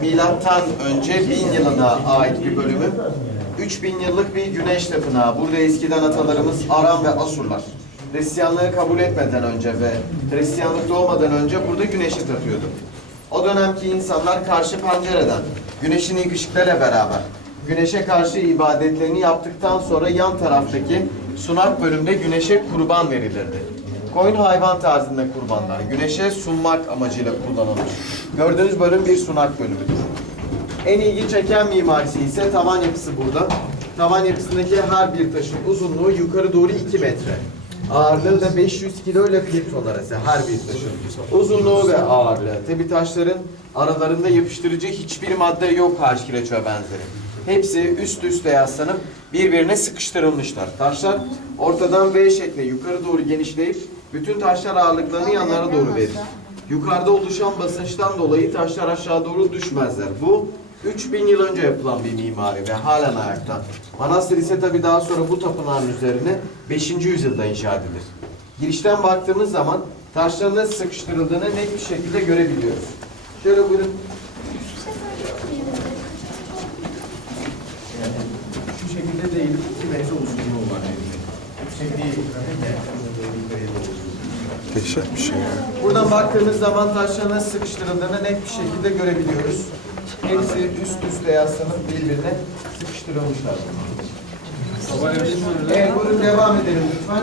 Milattan önce 1000 yılına ait bir bölümü. 3000 yıllık bir güneş tapınağı. Burada eskiden atalarımız Aram ve Asurlar. Hristiyanlığı kabul etmeden önce ve Hristiyanlık doğmadan önce burada güneşi tapıyordu. O dönemki insanlar karşı pencereden güneşin ilk ışıklarıyla beraber güneşe karşı ibadetlerini yaptıktan sonra yan taraftaki sunak bölümde güneşe kurban verilirdi. Koyun hayvan tarzında kurbanlar güneşe sunmak amacıyla kullanılır. Gördüğünüz bölüm bir sunak bölümüdür. En ilgi çeken mimarisi ise tavan yapısı burada. Tavan yapısındaki her bir taşın uzunluğu yukarı doğru 2 metre. Ağırlığı da 500 kilo ile 1 ton her bir taşın. Uzunluğu ve ağırlığı. Tabi taşların aralarında yapıştırıcı hiçbir madde yok harç kireç benzeri. Hepsi üst üste yaslanıp birbirine sıkıştırılmışlar. Taşlar ortadan V şeklinde yukarı doğru genişleyip bütün taşlar ağırlıklarını yanlara doğru verir. Yukarıda oluşan basınçtan dolayı taşlar aşağı doğru düşmezler. Bu 3000 yıl önce yapılan bir mimari ve halen ayakta. Manastır ise tabii daha sonra bu tapınağın üzerine 5. yüzyılda inşa edilir. Girişten baktığımız zaman taşların nasıl sıkıştırıldığını net bir şekilde görebiliyoruz. Şöyle buyurun. Şu şekilde değil, iki metre uzunluğu var. Şey değil. Dehşet bir şey ya. Buradan baktığımız zaman taşların nasıl sıkıştırıldığını net bir şekilde görebiliyoruz. Hepsi üst üste yaslanıp birbirine sıkıştırılmışlar. Evet, buyurun devam edelim lütfen.